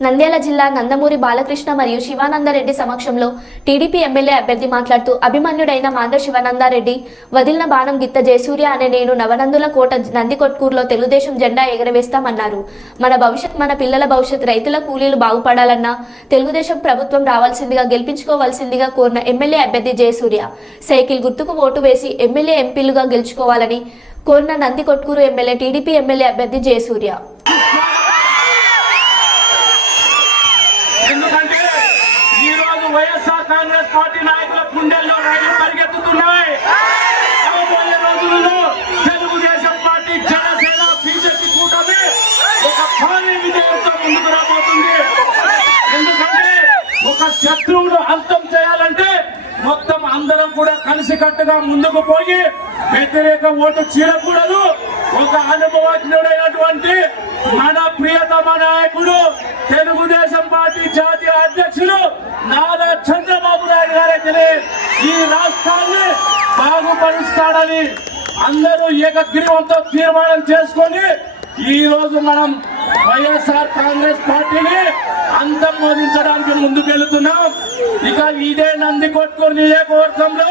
నంద్యాల జిల్లా నందమూరి బాలకృష్ణ మరియు శివానందరెడ్డి సమక్షంలో టీడీపీ ఎమ్మెల్యే అభ్యర్థి మాట్లాడుతూ అభిమన్యుడైన మాంద శివానందారెడ్డి వదిలిన బాణం గిత్త జయసూర్య అనే నేను నవనందుల కోట నందికొట్కూరులో తెలుగుదేశం జెండా ఎగరవేస్తామన్నారు. మన భవిష్యత్ మన పిల్లల భవిష్యత్ రైతుల కూలీలు బాగుపడాలన్నా తెలుగుదేశం ప్రభుత్వం రావాల్సిందిగా గెలిపించుకోవాల్సిందిగా కోరిన ఎమ్మెల్యే అభ్యర్థి జయసూర్య సైకిల్ గుర్తుకు ఓటు వేసి ఎమ్మెల్యే ఎంపీలుగా గెలుచుకోవాలని కోరిన నందికొట్కూరు ఎమ్మెల్యే టీడీపీ ఎమ్మెల్యే అభ్యర్థి జయసూర్య. పార్టీ నాయకుల గుండెల్లో రైలు పరిగెత్తుతున్నాయి. రాబోయే రోజులలో తెలుగుదేశం పార్టీ జనసేన బీజేపీ కూటమి ఒక భారీ విజయంతో ముందుకు రాబోతుంది. ఎందుకంటే ఒక శత్రువును అంతం చేయాలంటే మొత్తం అందరం కూడా కలిసికట్టుగా ముందుకు పోయి వ్యతిరేక ఓటు చీలకూడదు ఒక అనుభవజ్ఞుడైనటువంటి మన ప్రియతమ నాయకుడు తెలుగుదేశం పార్టీ జాతీయ అధ్యక్షులు నారా చంద్రబాబు నాయుడు గారైతే ఈ రాష్ట్రాన్ని బాగుపరుస్తాడని అందరూ ఏకగ్రీవంతో తీర్మానం చేసుకొని ఈ రోజు మనం వైఎస్ఆర్ కాంగ్రెస్ పార్టీని అంతమోదించడానికి ముందుకెళ్తున్నాం. ఇక ఇదే నంది కొట్టుకుని నియోజకవర్గంలో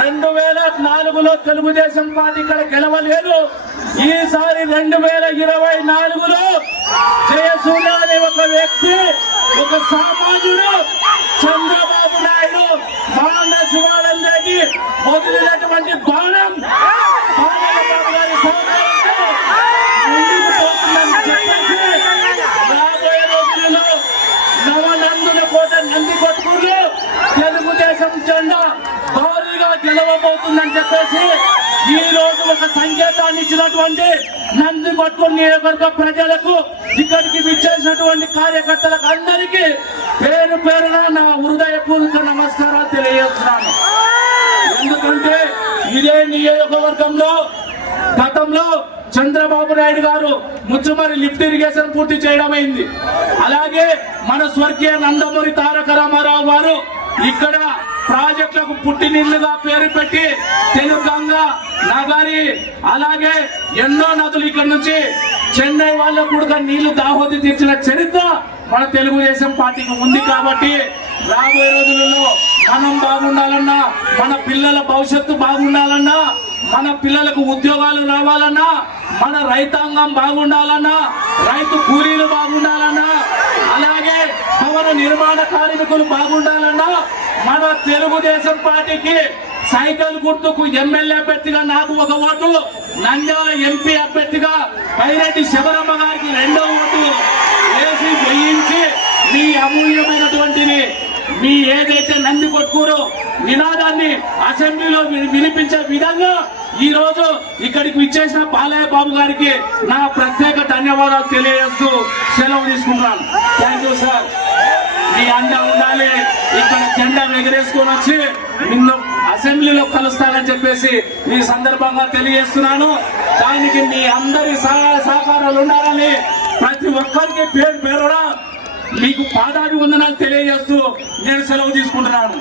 రెండు వేల నాలుగులో తెలుగుదేశం పార్టీ ఇక్కడ గెలవలేదు. ఈసారి రెండు వేల ఇరవై నాలుగులో జయసూర్య అనే ఒక వ్యక్తి ఒక సామాన్యుడు చంద్రబాబు నాయుడు మాన శివానందరికి వదిలిన తెలుగుదేశం భారీగా గెలవబోతుందని చెప్పేసి ఈ రోజు ఒక సంకేతాన్ని ఇచ్చినటువంటి నంది కొట్టుకుని నియోజకవర్గ ప్రజలకు ఇక్కడికి విచ్చేసినటువంటి కార్యకర్తలకు అందరికీ పేరు పేరున నా హృదయపూర్వక నమస్కారాలు తెలియజేస్తున్నాను. ఎందుకంటే ఇదే నియోజకవర్గంలో గతంలో చంద్రబాబు నాయుడు గారు ముచ్చమరి లిఫ్ట్ ఇరిగేషన్ పూర్తి చేయడం అయింది అలాగే మన స్వర్గీయ నందమూరి తారక రామారావు గారు ఇక్కడ ప్రాజెక్టులకు పుట్టినీళ్ళుగా పేరు పెట్టి తెలుగంగ నగరి అలాగే ఎన్నో నదులు ఇక్కడ నుంచి చెన్నై వాళ్ళకు కూడా నీళ్ళు దాహోతి తీర్చిన చరిత్ర మన తెలుగుదేశం పార్టీకి ఉంది కాబట్టి రాబోయే రోజులలో మనం బాగుండాలన్నా మన పిల్లల భవిష్యత్తు బాగుండాలన్నా మన పిల్లలకు ఉద్యోగాలు రావాలన్నా మన రైతాంగం బాగుండాలన్నా రైతు కూలీలు బాగుండాలన్నా అలాగే భవన నిర్మాణ కార్మికులు బాగుండాలన్నా మన తెలుగుదేశం పార్టీకి సైకిల్ గుర్తుకు ఎమ్మెల్యే అభ్యర్థిగా నాకు ఒక ఓటు నంద్యాల ఎంపీ అభ్యర్థిగా పైరెడ్డి శివరమ్మ గారికి రెండో ఓటు. వేసి వేయించి మీ అమూల్యమైనటువంటిది మీ ఏదైతే నంది కొట్టుకోరో నినాదాన్ని అసెంబ్లీలో వి- వినిపించే విధంగా ఈ రోజు ఇక్కడికి విచ్చేసిన బాలయ్య బాబు గారికి నా ప్రత్యేక ధన్యవాదాలు తెలియజేస్తూ సెలవు తీసుకుంటున్నాను. Thank you sir. మీ అండ ఉండాలి. ఇక్కడ జెండా ఎగరేసుకొని వచ్చి నిన్ను అసెంబ్లీలో కలుస్తానని చెప్పేసి ఈ సందర్భంగా తెలియజేస్తున్నాను. దానికి మీ అందరి సహాయ సహకారాలు ఉండాలని ప్రతి ఒక్కరికి పేరు పేరున మీకు పాదాభివందనాలు తెలియజేస్తూ నేను సెలవు తీసుకుంటున్నాను.